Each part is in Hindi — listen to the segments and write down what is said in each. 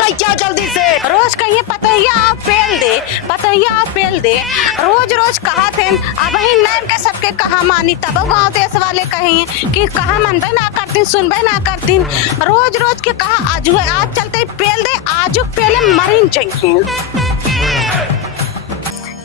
लइका जल्दी से। रोज कहिए पतैया आप पेल दे, पतैया आप पेल दे, रोज रोज कहा थे। अब ही नाम के सबके कहा मानी, तब गाँव देश वाले कहेंगे कि कहा मनबे ना करती, सुनबे ना करती। रोज रोज के कहा आजू है, आज चलते पेल दे, आजू पेले मरीन चाहिए।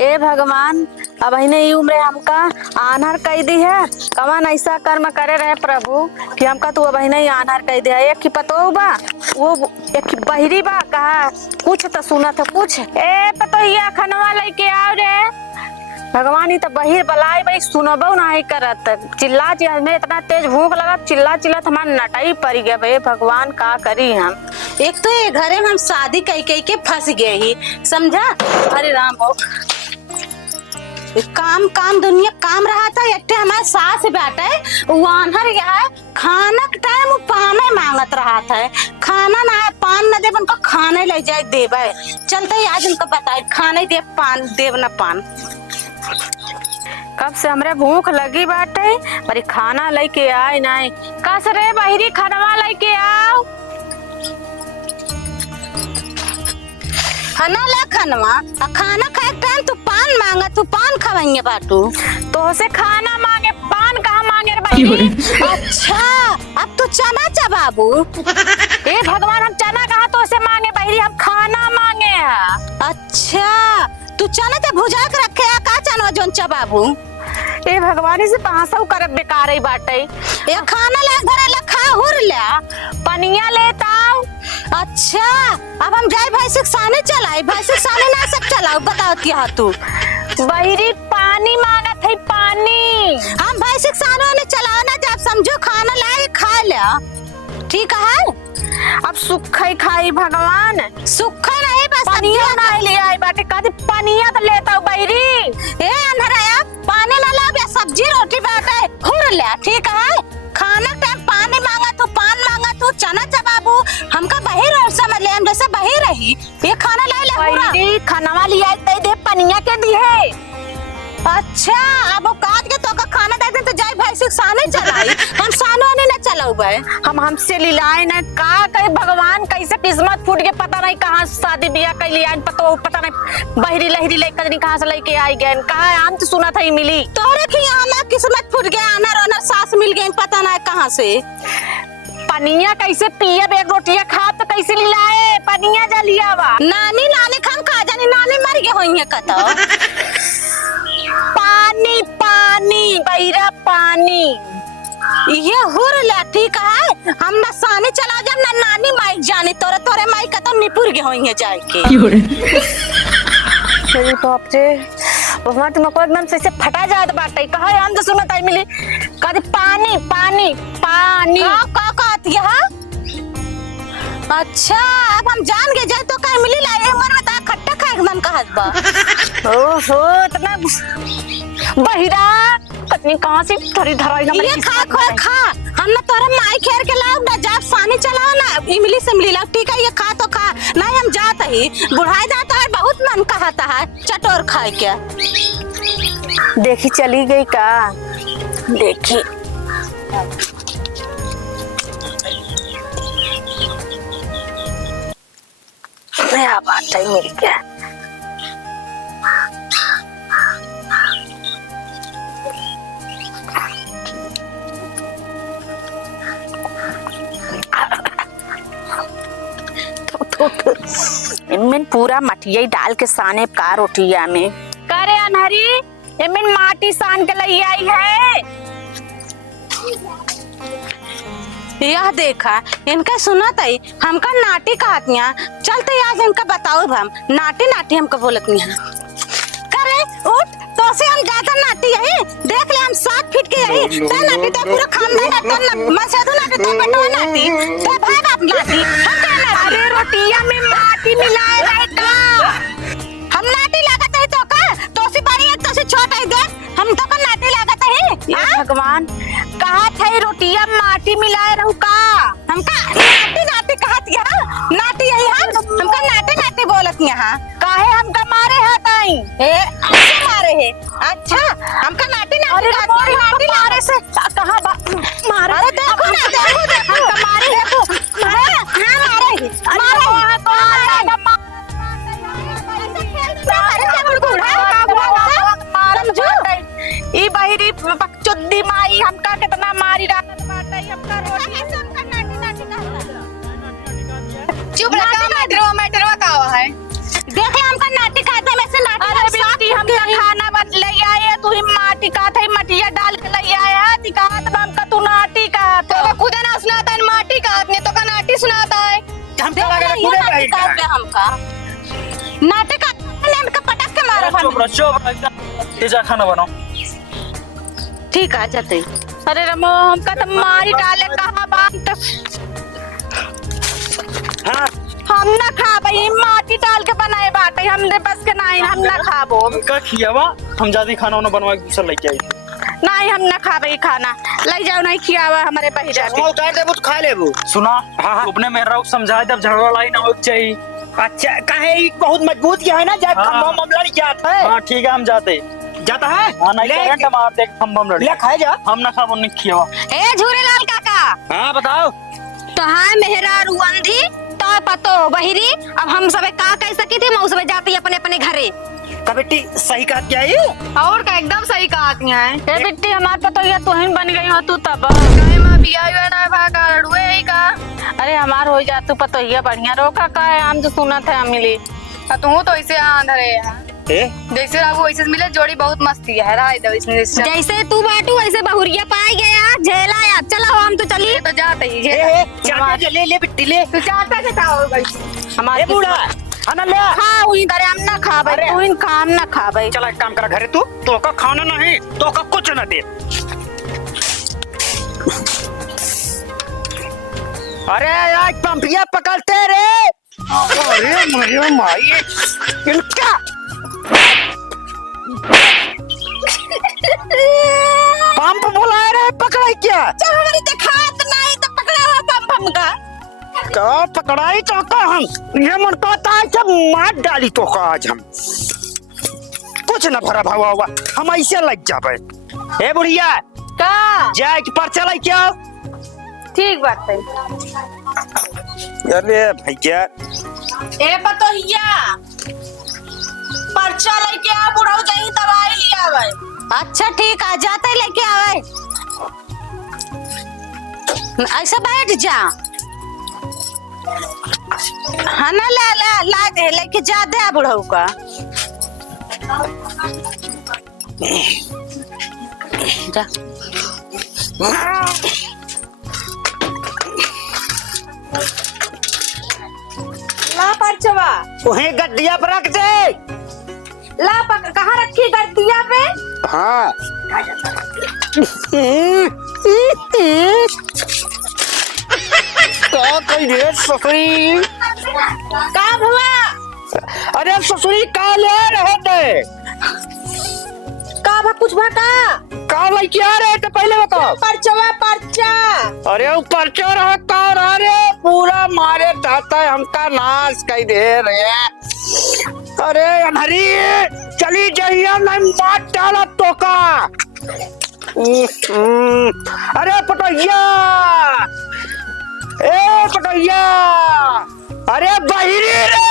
ए भगवान, अब ही उम्र हमका आनहर कह दी है। कवन ऐसा कर्म करे रहे प्रभु कि हमका तू अब ही आनहर कह दे। एक पतो बा, वो एक बहिरी बा, कहा कुछ तो सुना था कुछ। ए पतोहिया खनवा लेके आओ रे। भगवान, ही तो बहिर बलाई भाई सुनबो नहीं करत। चिल्ला में इतना तेज भूख लगा, चिल्ला चिल्ला हमारा नटाई पड़ गया। भाई भगवान का करी हम। एक तो ये घरे में हम शादी कह के फंस गए ही, समझा। अरे राम हो, काम काम दुनिया काम रहा था। एक हमारे सास बेटा है वो आन्हर है, खाना के टाइम वो पाने मांगत रहा था। खाना ना है, पान न दे, उनको खाने ले जाए देवे। चलते ही आज उनको बताए खाने दे, पान देव न पान। कब से हमरे भूख लगी बाटे, पर खाना लेके आए नहीं। कस रे बहिरी खनवा लेके आओ। खाना ला खनवा, खाना खाए टाइम तू पान मांगा, तू पान खवाएंगे बाटू। तो से खाना मांगे, पान कहाँ मांगे रे बहिरी। अच्छा, अब तू चना चा बाबू। ए भगवान, हम चना कहाँ तो से मांगे बहिरी, हम खाना मांगे है। अच्छा, तू चना चा भुजा के रखे है का चना जोन चा बाबू। ए भगवान, से पासौ कर बेकार ही बाटे। ये खाना ला घरे ला खा हुर ला, पनिया लेता। अच्छा, अब हम जाए भैंसिक साने चलाए, भैंसिक साने ना सब चलाओ। बताओ क्या तू बहिरी पानी मांगा थे, पानी। हम भैंसिक साने ने चलाओ ना, जब समझो खाना लाए खा लिया, ठीक है। अब सुखई खाई भगवान, सुखा नहीं बस पनिया नहीं ले आई बाटे। कदी पनिया तो लेता हूँ बहिरी। ए अंधराया, पानी ना ला, सब्जी रोटी बाटे हुर लिया, ठीक है। खाना टाइम पानी मांगा तू, पान मांगा तू, चना चा बाबू। हमका बहिर और समझ ले, हम जैसे बहिर रही। ये खाना ला ले बहिरी खनवा लिया दे पनिया के दी है। अच्छा, अब वो काट के तो का खाना दे दे तो जाए भैंसिक साने चलाई। हम सानो ने ना चलाऊ बे, हम हमसे लिलाए ना का कहे भगवान, कैसे किस्मत फूट के पता नहीं कहाँ शादी ब्याह कर लिया। पता नहीं बहिरी लहरी लेकर नहीं कहाँ से लेके आई गए। कहा हम तो सुना था ही मिली तोरे की यहाँ किस्मत फूट गया। अनर अनर सास मिल गई, पता नहीं कहाँ से। पनिया कैसे पिए, एक रोटिया खा तो कैसे लिलाए पनिया जा लिया वा। नानी नानी खान खा जानी, नानी मर गए होइए कतो। पानी पानी बहिरा पानी, ये हुर ला, ठीक है। हम ना साने चला जब ना नानी माइक जाने, तोरे तोरे माइक तो निपुर गए होइए जाए के। अरे बाप रे भगवान, तुमको एकदम से फटा जात बाटे। कहा हम तो सुनत आई मिली कदी पानी पानी पानी। का कहती है? अच्छा, अब हम जान गए जाए तो कहीं मिली ला। ये मन में ता खट्टा खाए मन कहत बा। ओहो, इतना बहिरा कतनी कहां से थोड़ी धराई ना। ये खा खा खा, हम ना तोरे माई खेर के लाओ ना, जब सानी चलाओ ना इमली से मिली लाओ, ठीक है। ये खा तो खा, नहीं हम जात ही बुढ़ाई जाता है, बहुत मन कहता है चटोर खाए के। देखी चली गई का, देखी नया बात है मिल गया। इनमें पूरा मटिया डाल के साने का रोटिया में करे अनहरी। इनमें माटी सान के लई आई है। यह देखा इनका सुनत है, हमका नाटी कहतियां। चलते आज इनका बताओ, हम नाटी नाटी हमको बोलतियां। करे उठ, तो से हम ज्यादा नाटी है। देख ले हम 7 फीट के यही ते नाटी ते पूरा खानदान नाटी, मसेदो नाटी ते बटवा नाटी ते भाई बाप नाटी। हम का नाटी? अरे रोटिया में माटी मिलाए रहे का। हम नाटी लागत है तो का, तो सी बड़ी है तो सी छोटा है। देख हम तो का नाटी लागत है। भगवान, कहा था रोटिया माटी मिलाए रहू का। हमका नाटी नाटी कहतिया, नाटी यही हमका नाटी नाटी बोलत यहाँ। काहे हमका मारे हताई ए ऐसे मारे है। अच्छा, हमका नाटी नाटी अरे कहतिया, नाटी मारे से कहां मारे। अरे देखो ना, देखो देखो मारे है तू। हां मारे है, मारे है। चुप रहा मैटरवा का है। देख ले हमका नाटी खाते में से नाटी अरे बेटी हमका खाना बन ले आए तू ही माटी का थे मटिया डाल के ले आया दिखात हमका तू नाटी का तो खुद ना सुनाता है माटी का आपने तो का नाटी सुनाता है। हम देख चला ले गए ये पूरे नाटी बहिन का खाते हमका नाटी का हमका पटक के मारो हम चुप जा खाना बनाओ। ठीक है जाते अरे रमो हमका तो मारी डाले कहा बात तो हाँ हम ना खा भाई माटी डाल के बनाए बाटे हमरे बस के नहीं हम ना खाबो का खियावा हम ज्यादा खाना वाना बनवा के दूसरा लेके आई। नहीं हम ना खा भाई खाना ले जाओ नहीं खियावा हमारे बहिरा के उतार देबो तो खा लेबो। सुना अपने मेरा को समझा दे झगड़ा लाई ना हो चाहिए। अच्छा काहे ई बहुत मजबूत क्या है ना जब खंभा मामला नहीं क्या है। हां ठीक है हम जाते जाता है। हां नहीं करंट मार दे खंभा में ले खाए जा हम ना खाबो नहीं खियावा। ए झूरेलाल काका हां बताओ तो हाय मेहरा रुअंधी तो पतो बहिरी अब हम सबे का कह सकी थी मऊ सबे जाती अपने अपने घरे का बेटी सही कहा क्या है और का एकदम सही कहा है। ए बिट्टी हमार तो ये तू ही बन गई हो तू तब गाय मां बिया हुआ ना भागा रुए ही का। अरे हमार हो जा तू पतो ये बढ़िया रोका का है हम जो सुना था मिली तू तो ऐसे आंधरे है ए जैसे राबू वैसे मिले जोड़ी बहुत मस्ती है राय दो इसने जैसे तू बाटू वैसे बहुरिया पाई गया झेला या चलो हम तो चली तो जाते ही ए चाचा ले ले बेटी ले तू चाहता से था भाई हमारे बूढ़ा खाना ले खा उही दरे हम ना खा भाई तू इन काम ना खा भाई चला एक काम करा घरे तू तो का खाना नहीं तो का कुछ ना दे। अरे आज पंपिया पकड़ते रे। अरे मेरे माई इनका पंप बुला रहे पकड़ाई क्या चल हमारी दिखात नहीं तो पकड़ा हुआ पंप हमका तो पकड़ाई तो का हम ये मन कहता है कि मार डाली तो का आज हम कुछ न भरा भावा हुआ हम ऐसे लग जाबे। ए बुढ़िया का जाए कि पर्चा लाई क्या ठीक बात है अरे भैया ए पतोहिया पर्चा लेके आ बुढ़ऊ जाई दवाई लिया भाई अच्छा ठीक है जाते लेके आवे ऐसा बैठ जा हाँ ना ला ला ला दे लेके जा दे बुढ़ऊ का जा ला पर्चवा वहीं गड्डिया पर रख दे। ला कहाँ रखी गद्दिया पे हाँ का कोई रे ससुरी का हुआ अरे ससुरी का ले रहे थे का भा कुछ भा का लेके आ रहे थे पहले बताओ। पर्चवा पर्चा अरे वो पर्चा रहा का रहा रे पूरा मारे जाता है हमका नाश कई दे रहे। अरे अनहरी चली जाइए नहीं मार डाला तो का। अरे पटैया ए पटैया अरे बहिरी रे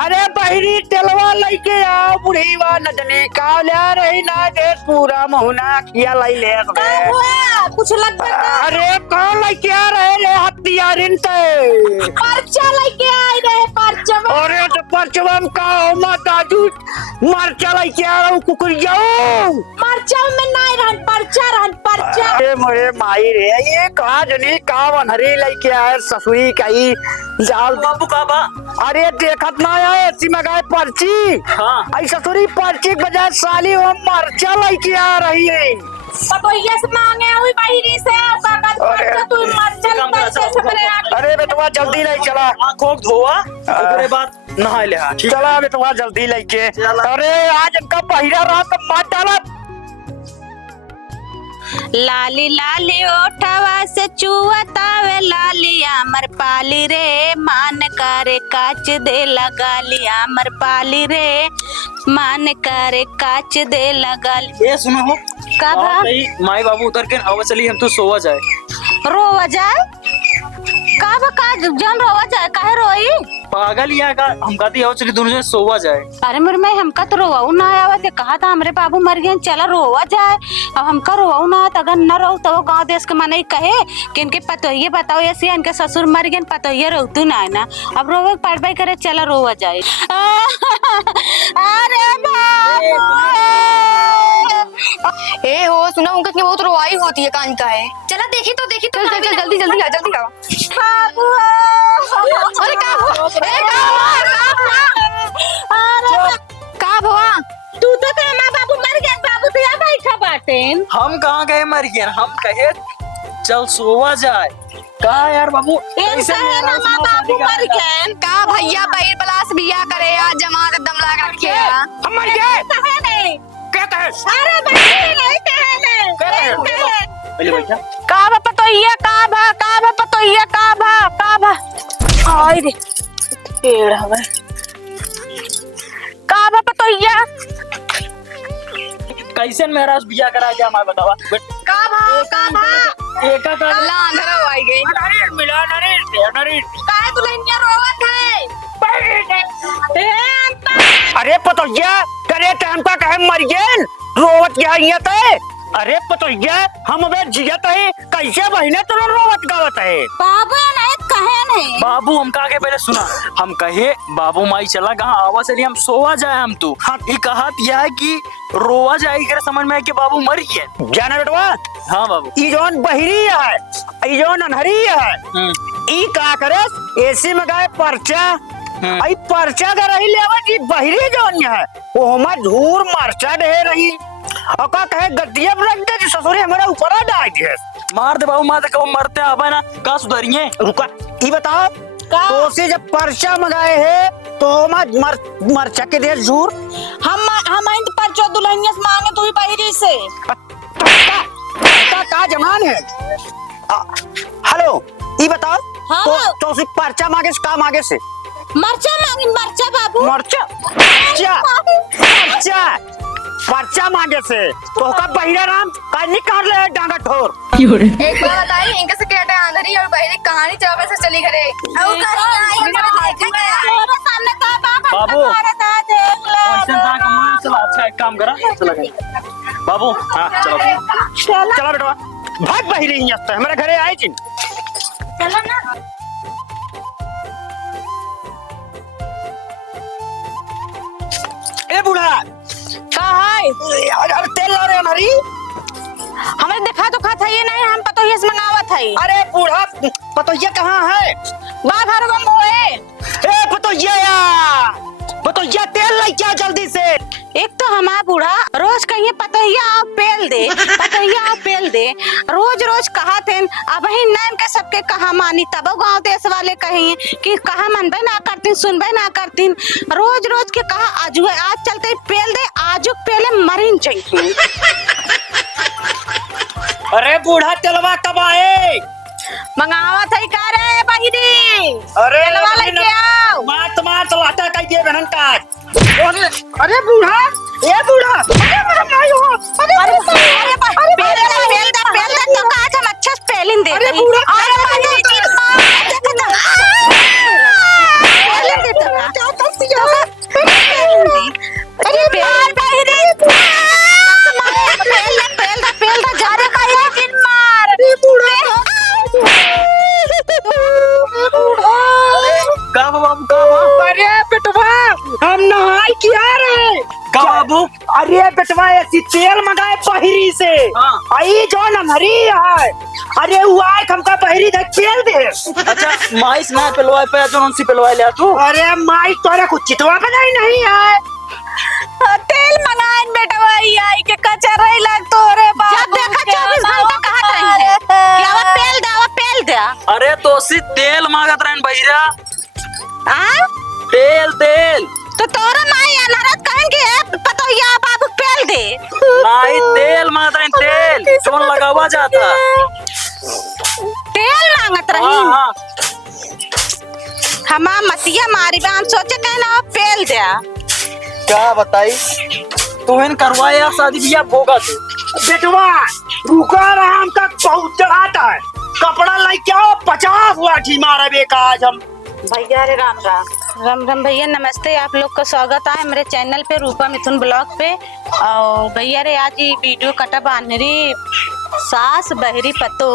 अरे बहिरी तेलवा लेके आओ बुढ़ी वा नदनी का ले रही ना दे पूरा महुना किया लाई ले का हुआ कुछ लग अरे कौन लेके आ रहे रे हथियारिन ते पर्चा लेके आए रहे पर्चवा अरे तो परचवम का हो माताजू मरचा लेके आ रहा हूँ कुकुरिया पर्चा में नहीं रहन पर्चा अरे मोरे माई रे ये कहा जनी का वनहरी लेके आए ससुरी कई जाल बाबू का बा अरे देखत ना आए सीमा गाय पर्ची हाँ आई ससुरी पर्ची के बजाय साली वो मरचा लेके आ रही है पतोहिया से मांगे हुई बहिरी से काका पर्चा तू मर्चल पर्चे से मेरे अरे बेटवा जल्दी ले चला आंखों धोआ ओकरे बाद नहा ले चला बेटवा जल्दी लेके अरे आज इनका पहिरा रहा तो मार डाला लाली लाली ओठवा से चुअतावे लाली अमर पाली रे मान करे काच दे लगा लिया अमर पाली रे मान करे काच दे लगा ये सुनो हो का भा माई बाबू उतर के आवा चली हम तो सोवा जाए रोवा जाए का बा का जन रोवा जाए काहे रोई पागल या का हम कहती आओ चली दोनों जने सोवा जाए। अरे मेरे मैं हमका तो रोवाऊ ना आया थे, कहा था हमरे बाबू मर गए चला रोवा जाए। अब हमका रोवाऊ ना आया, अगर न रो तो गाँव देश के माने कहे कि इनके पतोहिए बताओ ऐसे इनके ससुर मर गए पतोहिए रोतू ना है ना, अब रोवे पड़बाई करे चला रोवा जाए। अरे ए हो सुना उनका कि बहुत रोवाई होती है, कान का है। चला देखी तो चल चल चल जल्दी जल्दी आ जल्दी आ। बाबू अरे का हुआ? ए का हुआ? तू तो तेरा माँ बाबू मर गए, बाबू तो यहाँ बैठा बाटे। हम कहाँ गए मर गए, हम कहे चल सोवा जाए। कहा यार बाबू ऐसा है ना, माँ बाबू मर गए। का भैया बैर पलास बिया करे आ जमा के दम लगा रखे आ। हम मर गए कहे नहीं, क्या कहे अरे भाई नहीं कहे नहीं, पहले बैठा। का बा पतोहिया का बा पतोहिया का बा आई रे पेड़ हवे का बा पतोहिया कैसे मेरा बिया करा के हमारे बतावा। का भा एक का अल्लाह अंधेरा आई गई। नरेश मिला नरेश काहे दुल्हनिया रोवत है? अरे पतोहिया करे टाइम का कहे मर गए रोवत क्या हिया ते। अरे पतोहिया हम अबे जियत है कैसे बहिने तो रोवत गावत है। बाबू नहीं कहे नहीं। बाबू हम कहा के पहले सुना, हम कहे बाबू माई चला कहाँ आवा चली हम सोवा जाए। हम तू ये कहा यह है कि रोवा जाए कर समझ में है कि बाबू मर गए। जाना बेटवा हाँ बाबू ई जोन बहिरी है ई जोन अनहरी है ई का करे एसी में गए पर्चा आई पर्चा कर रही लेवा जी बहिरी जोन है वो हमार धूर मरचा दे रही और का कहे गद्दिया रख दे ससुरे हमारा ऊपर आ डाल दे। मार दे बाबू मार दे कब मरते आवे ना का सुधरिए। रुका ई बताओ तो से जब पर्चा मंगाए है तो हमार मरचा के दे झूर हम इन पर्चा दुल्हनिया से मांगे तू ही बहिरी से। का जमान है हेलो ई बताओ हाँ। तो उसे पर्चा मांगे से का मांगे से मरचा मांगे मरचा बाबू मरचा पर्चा पर्चा पर्चा मांगे से तो का बहिरा राम का निकाल ले डांगा ठोर। एक बार बताई इनके से कहते आंधरी और बहरी कहानी चावल से चली करे। बाबू चला अच्छा एक काम करा चला बाबू हाँ चलो चला बेटा भाग बहिरी हमारे घरे आए जी। ए बूढ़ा का है अरे तेल ला रहे हमारी हमें देखा तो खा था ये नहीं हम पतोहिया से मंगावत है। अरे बूढ़ा पतोहिया कहाँ है बा घर में मोए ए पतोहिया तेल लाई क्या जल्दी से। एक तो हमारा बूढ़ा रोज कहिए पतोहिया आप पेल दे पतोहिया आप पेल दे रोज रोज कहा थे। अब ही नैन के सबके कहा मानी तब गाँव देश वाले कहें कि कहा मनबे ना करती सुनबे ना करती रोज रोज के कहा आज चलते पेल दे आज पेले मरीन चाहिए। अरे बूढ़ा तेलवा कब आए मंगावत है का रे बहिरी अरे तेलवा लेके आओ। मात लाटा का ये बहन का अरे बूढ़ा ए बूढ़ा अरे मेरा भाई हो अरे पेल दे तो कहा हम अच्छा पेलिन दे। अरे बूढ़ा अरे बेटवा हम नहाई किया रे का बाबू अरे बेटवा ऐसी तेल मंगाए बहिरी से हाँ। आई जो नमहरी है अरे वो आए हमका बहिरी दे तेल दे। अच्छा माइस ना पेलवाए पे जो उनसे पेलवाए ले तू। अरे माई तोरे कुछ चितवा बनाई नहीं है तेल मंगाइन बेटा वही आई के कचरा लग तोरे बाबू जब देखा 24 घंटा कहत रही है कि आवा पेल दे अरे तो सी तेल मांगत रहन बहिरा आ तेल तो तोरा माई अनारत कहेंगे पतोहिया बाबू पेल दे नहीं तेल मांगत रहन तेल जोन लगावा जाता तेल मांगत रही। हाँ हाँ हमा मतिया मारी बा हम सोचे कहना पेल दे क्या बताई तू इन करवाए यार शादी बिया भोगा तू बेटवा रुका राम का बहुत चढ़ाता है कपड़ा लाई क्या 50 लाठी मारे बेका आज हम भैया रे राम राम राम राम भैया, नमस्ते। आप लोग का स्वागत है मेरे चैनल पे रूपा मिथुन ब्लॉग पे। और भैया रे आज ये वीडियो कटा बानरी सास बहरी पतो।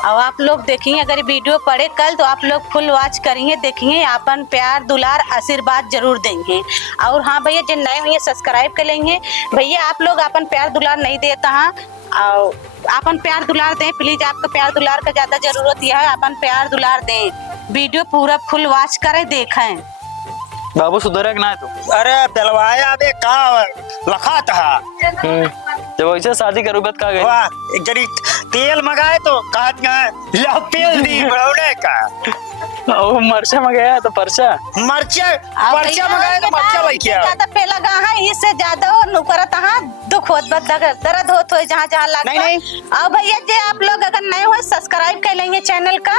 और आप लोग देखिए, अगर ये वीडियो पड़े कल तो आप लोग फुल वॉच करिए, देखिए, अपन प्यार दुलार आशीर्वाद जरूर देंगे। और हाँ भैया, जो नए हुए सब्सक्राइब कर लेंगे। भैया आप लोग अपन प्यार दुलार नहीं देता है, और अपन प्यार दुलार दें प्लीज। आपका प्यार दुलार का ज्यादा जरूरत है, अपन प्यार दुलार दें। वीडियो पूरा फुल वॉच करें, देखें। बाबू सुधरक ना तू। अरे दिलवाया बे का लखा था। जब वैसे शादी करोगे का गए वाह, एक जरी तेल मंगाए तो कहत ला तेल दी बढ़ौने का। ओ मरचा मंगाया तो परचा मरचा मंगाए तो मरचा भाई क्या ज्यादा पे लगा है, इससे ज्यादा नुकरत है, दुख होत दर्द होत हो जहाँ जहाँ लगा। नहीं। और भैया जे आप लोग अगर नए हो सब्सक्राइब कर लेंगे चैनल का,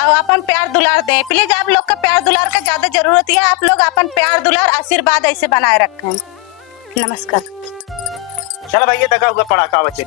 और अपन प्यार दुलार दें प्लीज। आप लोग का प्यार दुलार का ज्यादा जरूरत है, आप लोग अपन प्यार दुलार आशीर्वाद ऐसे बनाए रखें। नमस्कार। चलो भैया, दगा हुआ पड़ा का बच्चे।